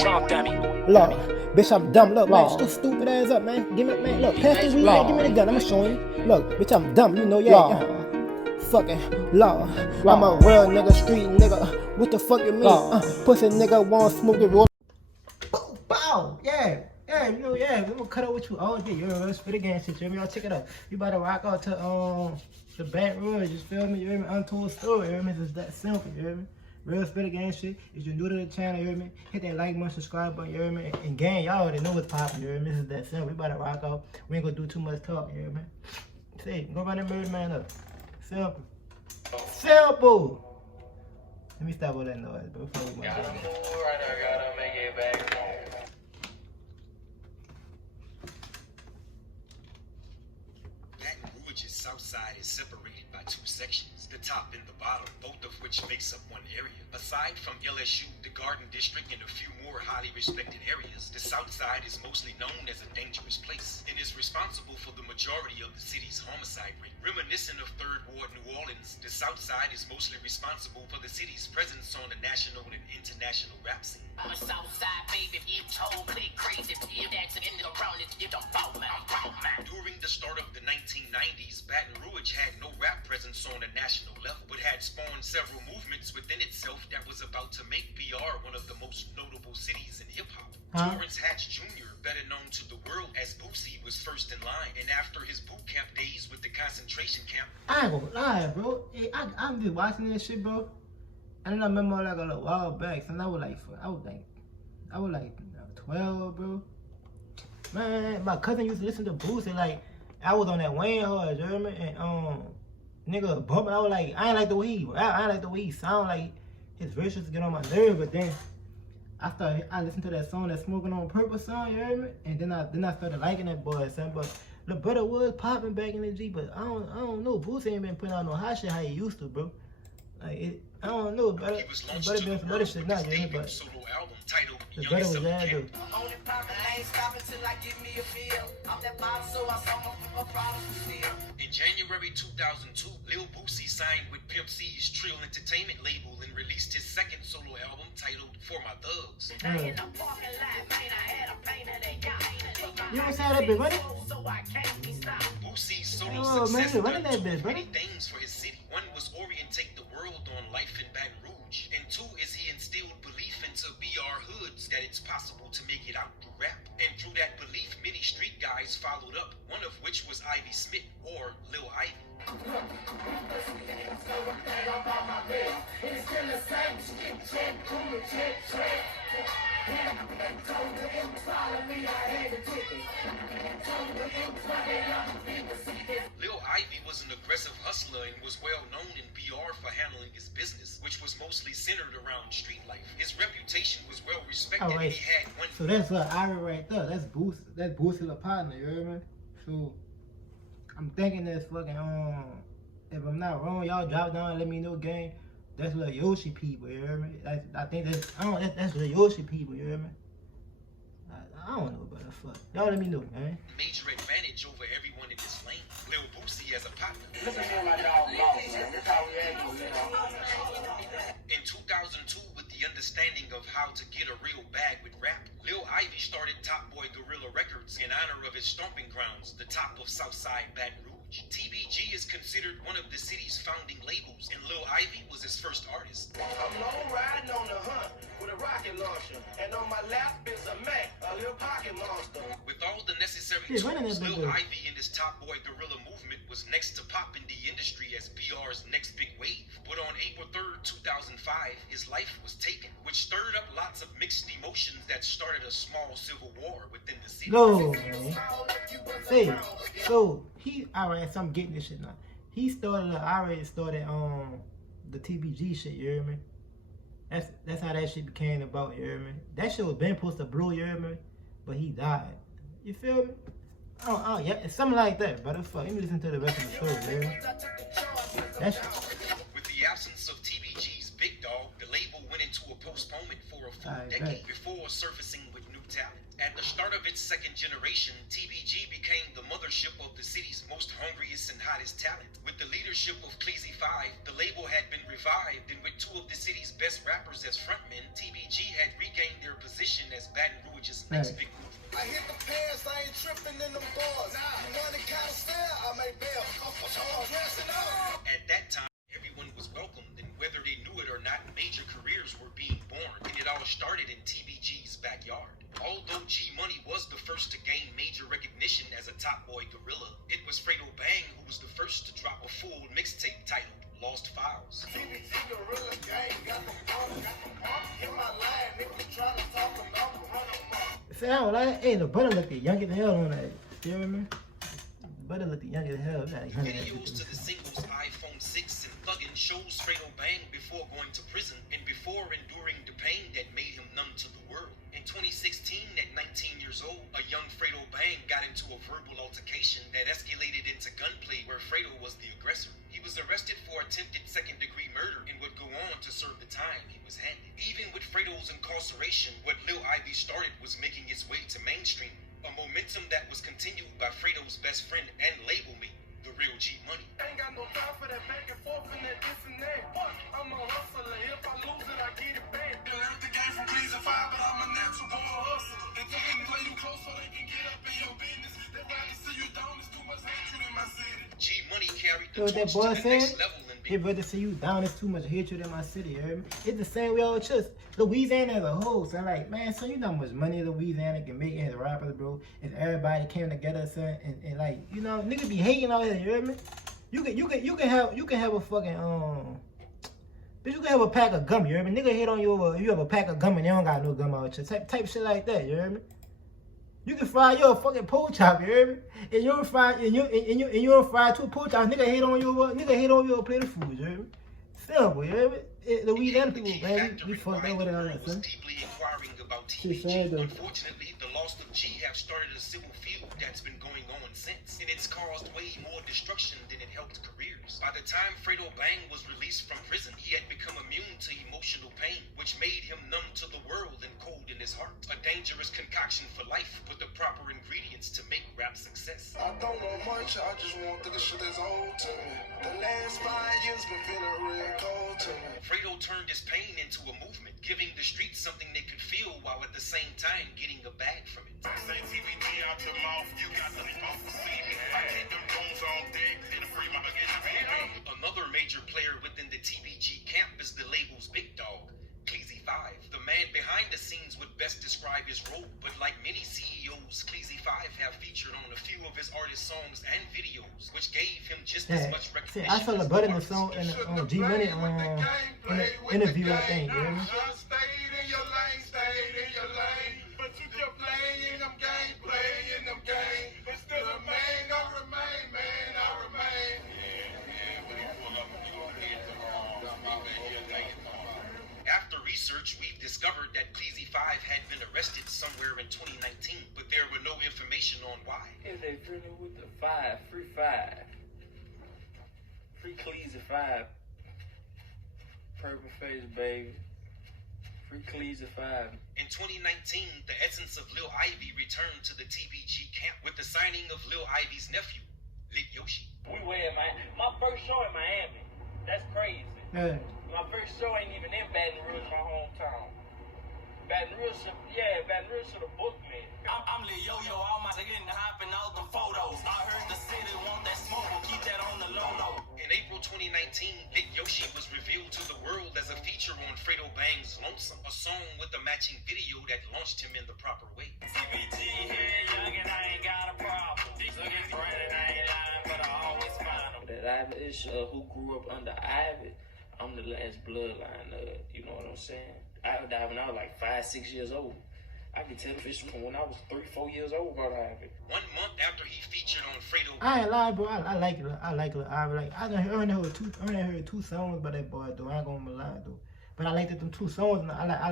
Trump dummy. Look, bitch, I'm dumb. Look, man, stupid ass up, man. Give me, man, look, pass the weed, man. Give me the gun. I'ma show you. Look, bitch, I'm dumb. You know, yeah. Fucking law. I'm a real nigga, street nigga. What the fuck you mean? Pussy nigga want smoke the roll. Bow, yeah. Yeah, you know, yeah. I'm gonna cut up with you all day. You're spit again, shit. Y'all check it out. You better rock out to the Baton Rouge. You feel me? You hear me? Untold story. You hear me? It's that simple. You hear me? Real spit again shit. If you're new to the channel, you hear me? Hit that like button, subscribe button, you hear me? And gang, y'all already know what's poppin', you hear me? This is that simple. We better rock out. We ain't gonna do too much talk, you hear me? Say, go run that bird man up. Simple. Simple! Let me stop all that noise, bro. Gotta move right there, gotta make it back home. Baton Rouge's south side is separated by two sections, the top and the bottom, both of which makes up one area. Aside from LSU, the Garden District, and a few more highly respected areas, the south side is mostly known as a dangerous place and is responsible for the majority of the city's homicide rate. Reminiscent of Third Ward New Orleans, the south side is mostly responsible for the city's presence on the national and international rap scene. I'm a Southside baby, you told play crazy. You that's in the around it, you don't fall, man. I'm proud, man. During the start of the 1990s, Baton Rouge had no rap presence on a national level, but had spawned several movements within itself that was about to make BR one of the most notable cities in hip-hop. Torrance Hatch Jr., better known to the world as Boosie, was first in line, and after his boot camp days with the concentration camp... I ain't gonna lie, bro. Hey, I'm just watching this shit, bro. And then I remember like a little while back, and I was like 12, bro. Man, my cousin used to listen to Boosie, like, I was on that Wayne hard, you hear me? And, nigga bumping, I was like, I ain't like the way he sound, like, his verses get on my nerve, but then, I listened to that song, that Smoking on Purpose song, you hear me? And then I started liking that boy, son, but the brother was popping back in the G, but I don't know, Boosie ain't been putting out no hot shit how he used to, bro. Like, I don't know, but He was it launched better to been the some world other shit with now, his yeah, debut but solo album titled the Young brother was Self there, Camp. though. Only problem, I ain't stopping till I get me a feel. I'm that bottom, so I saw my problems to steal. In January 2002, Lil Boosie signed with Pimp C's Trill Entertainment label and released his second solo album titled For My Thugs. In the parking lot, man, I had a pain in the yard. You ever saw that bitch, buddy? So I can't be stopped. Boosie's solo Oh, man, success you running done that bitch, two many brother. things for his city. One was orientate the world on life in Baton Rouge, and two is he instilled belief into BR hoods that it's possible to make it out through rap. And through that belief, many street guys followed up, one of which was Ivy Smith, or Lil Ivy. Lil Ivy was an aggressive hustler and was well known in BR for handling his business, which was mostly centered around street life. His reputation was well respected, All right. and he had one... So that's Ira right there. That's Boosie the partner, you hear me? So I'm thinking that's fucking if I'm not wrong, y'all drop down and let me know, gang. That's Lil Yoshi people, you hear me? I think that's Lil Yoshi people, you hear me? I don't know about that fuck. Y'all let me know, man. major advantage over everyone in his lane. Lil Boosie as a partner. Listen to my dog, man. That's how we act, you know. In 2002, with the understanding of how to get a real bag with rap, Lil Ivy started Top Boy Gorilla Records in honor of his stomping grounds, the top of Southside Baton Rouge. TBG is considered one of the city's founding labels, and Lil Ivy was his first artist. I'm long riding on the hunt with a rocket launcher, and on my lap is a Mac, a little pocket monster. With all the necessary He's running tools, that big Lil boy. Ivy and his Top Boy Gorilla movement was next to pop in the industry as BR's next big wave. But on April 3rd, 2005, his life was taken, which stirred up lots of mixed emotions that started a small civil war within the city. No, man. Say, so he alright, so I'm getting this shit now. He already started the TBG shit, you hear me? That's how that shit became about, you hear me? That shit was been supposed to blow, you hear me? But he died. You feel me? Oh, yeah, it's something like that, but fuck, let me listen to the rest of the story, you hear me? That shit. With the absence of TBG's Big Dog, the label went into a postponement for a full Alright, decade bet. before surfacing with new talent. At the start of its second generation, TBG became the mothership of the city's most hungriest and hottest talent. With the leadership of Cleasy 5, the label had been revived, and with two of the city's best rappers as frontmen, TBG had regained their position as Baton Rouge's next big move. I hit the pants, I ain't tripping in them bars. You want it kind of style, I may bail. At that time, everyone was welcomed, and whether they knew it or not, major careers were being born, and it all started in TBG's backyard. Although G Money was the first to gain major recognition as a top boy gorilla, it was Fredo Bang who was the first to drop a full mixtape titled Lost Files. TBG gorilla gang, got the pump, in my line, niggas try to talk about the run up. See, I don't like, hey, the brother looked young as hell on that. You hear me? The brother looked young as hell. Videos to the singles iPhone 6 and Thuggin' shows Fredo Bang before going to prison and before enduring the pain that made him numb to the world. In 2016, at 19 years old, a young Fredo Bang got into a verbal altercation that escalated into gunplay where Fredo was the aggressor. He was arrested for attempted second-degree murder and would go on to serve the time he was handed. Even with Fredo's incarceration, what Lil Ivy started was making its way to mainstream, a momentum that was continued by Fredo's best friend and label mate, the real G Money. I ain't got no time for that back and forth and that this and that. Fuck, I'm a hustler. If I lose it, I get it back. They left the game from Cleasy 5, but I'm a natural born hustler. They took it and play you close so they can get up in your business. They rather see you down. There's too much hatred in my city. G Money carried the What that torch boy to the next said? level and He'd rather see you down. It's too much hatred in my city. You hear me? It's the same way all just Louisiana as a whole. So I'm like, man, so you know how much money Louisiana can make as rappers, bro. If everybody came together, son, and like, you know, niggas be hating out here. You hear me? You can have a fucking bitch, you can have a pack of gum. You hear me? Nigga hate on you over you have a pack of gum and they don't got no gum out here. Type shit like that. You hear me? You can fry your fucking pork chop, you hear me? And you don't fry to a pork chop. Nigga hate on you over a plate of food, you hear me? Simple, you hear me? Louisiana people, man, we fucked up with it all that, son. Deeply inquiring about She TBG. said that. Unfortunately, the loss of G have started a civil feud that's been going on since, and it's caused way more destruction than it helped careers. By the time Fredo Bang was released from prison, he had become immune to emotional pain, which made him numb to the world and cold in his heart. A dangerous concoction for life with the proper ingredients to make rap success. I don't want much, I just want the shit that's old to me. The last 5 years been feeling real cold to me. Fredo turned his pain into a movement, giving the streets something they could feel while at the same time getting a bag from it. Say TBG out your mouth, you got the smoke to see me. I keep them drones on deck, and free my baby. Another major player within the TBG camp is the label's big dog, Cleasy 5. The man behind the scenes would best describe his role, but like many CEOs, Cleasy 5 have featured on a few of his artist songs and videos, which gave him just as much See, recognition. I saw the butt in the song in the G Money in the interview, I think, you hear me? Stayed in your lane, stayed in your lane. But you kept playing them games, playing them games. And still remain, I remain, man, I remain. After research, we've discovered that Cleasy 5 had been arrested somewhere in 2019, but there were no information on why. If they drilling with the 5, free 5. Free Cleasy 5. Purple face, baby. Free Cleasy 5. In 2019, the essence of Lil Ivy returned to the TBG camp with the signing of Lil Ivy's nephew, Lit Yoshi. We were in my first show in Miami. That's crazy. Yeah. My first show ain't even in Baton Rouge, my hometown. Baton Rouge should have booked me. I'm Lil Yo-Yo, I'm out getting hopping out them photos. I heard the city want that smoke, we'll keep that on the low. In April 2019, Lit Yoshi was revealed to the world as a feature on Fredo Bang's Lonesome, a song with a matching video that launched him in the proper way. TBG here, young and I ain't got a problem. These niggas running, I ain't lying, but I always find them. That Ivy is who grew up under Ivy. I'm the last bloodline, you know what I'm saying? I died when I was like 5, 6 years old. I can tell the fish from when I was 3, 4 years old about Ivy. 1 month after he featured on Fredo I ain't lie, bro. I like it. I like it. I done heard two songs by that boy though. I ain't gonna lie though. But I like that them 2 songs. And I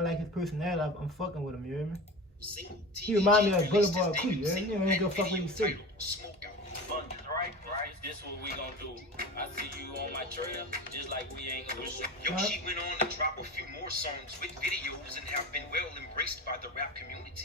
like his personality. I'm fucking with him. You hear me? single. He remind me of released Boulevard his Creek, debut yeah? single You ain't and gonna fuck what video you say. titled Smoke Out. Fuck is right. This what we gonna do. I see you on my trail, just like we ain't gonna do. Yoshi went on to drop a few more songs with videos and have been well embraced by the rap community.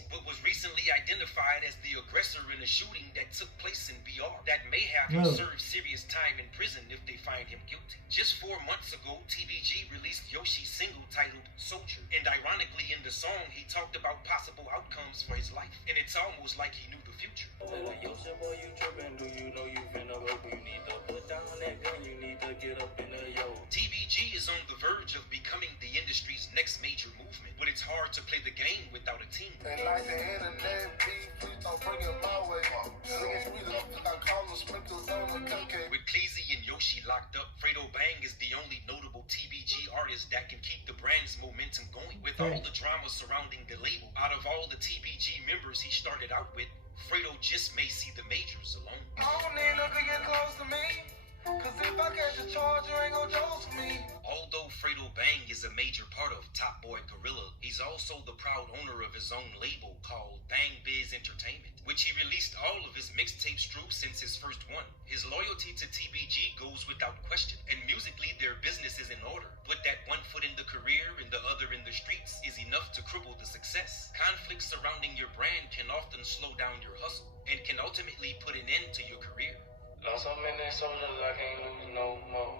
recently identified as the aggressor in a shooting that took place in BR that may have him serve serious time in prison if they find him guilty. Just 4 months ago, TBG released Yoshi's single titled Soldier, and ironically in the song, he talked about possible outcomes for his life, and it's almost like he knew the future. Yoshi boy, you trippin', do you know you finna go? You need to put down that gun, you need to get up in the yo. TBG is on the verge of becoming the industry's next major movement, but it's hard to play the game without a team. And like the internet beef, please don't bring it my way. I call them sprinkles on the cupcake. With Cleezy and Yoshi locked up, Fredo Bang is the only notable TBG artist that can keep the brand's momentum going. With all the drama surrounding the label, out of all the TBG members he started out with, Fredo just may see the majors alone. I don't need no to get close to me, cause if I catch a charge, you ain't gon' jokes me. Although Fredo Bang is a major part of Top Boy Gorilla, he's also the proud owner of his own label called Bang Biz Entertainment, which he released all of his mixtapes through since his first one. His loyalty to TBG goes without question, and musically their business is in order. But that one foot in the career and the other in the streets is enough to cripple the success. Conflicts surrounding your brand can often slow down your hustle and can ultimately put an end to your career. Lost so many soldiers, I can't lose no more.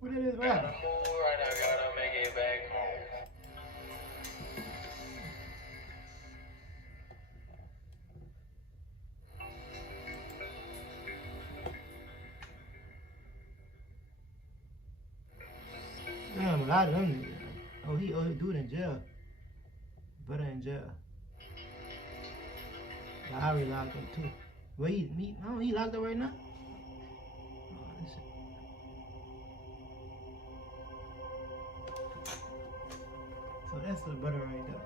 What it is, Gotta move right, I gotta make it back home. Damn, a lot of them niggas. Oh, he dude in jail. Brother in jail. Yeah, I already locked up too. Where he locked up right now? Oh, this shit. So that's the brother right there.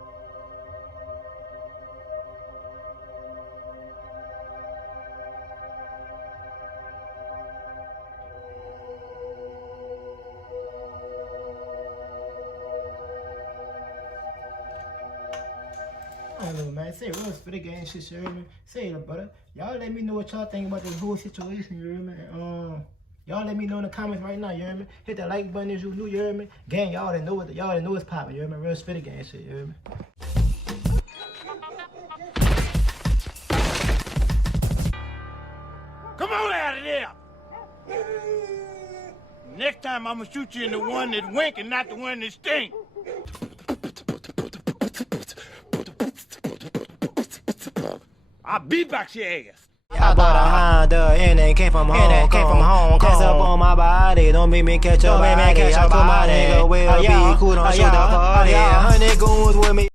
I don't know, man. Say real spit again, shit, you hear me? Say it, brother. Y'all let me know what y'all think about this whole situation, you hear me? Y'all let me know in the comments right now, you hear me? Hit that like button if you new, you hear me? Gang, y'all already know it's popping, you hear me? Real spit again, shit, you hear me? Come on out of there! Next time I'm gonna shoot you in the one that wink and not the one that stink. I'll beatbox your ass. I bought a Honda and it came from Hong Kong. That's up on my body, don't make me catch your body. I told my nigga we'll be cool, don't shoot the party. 100 goons with me.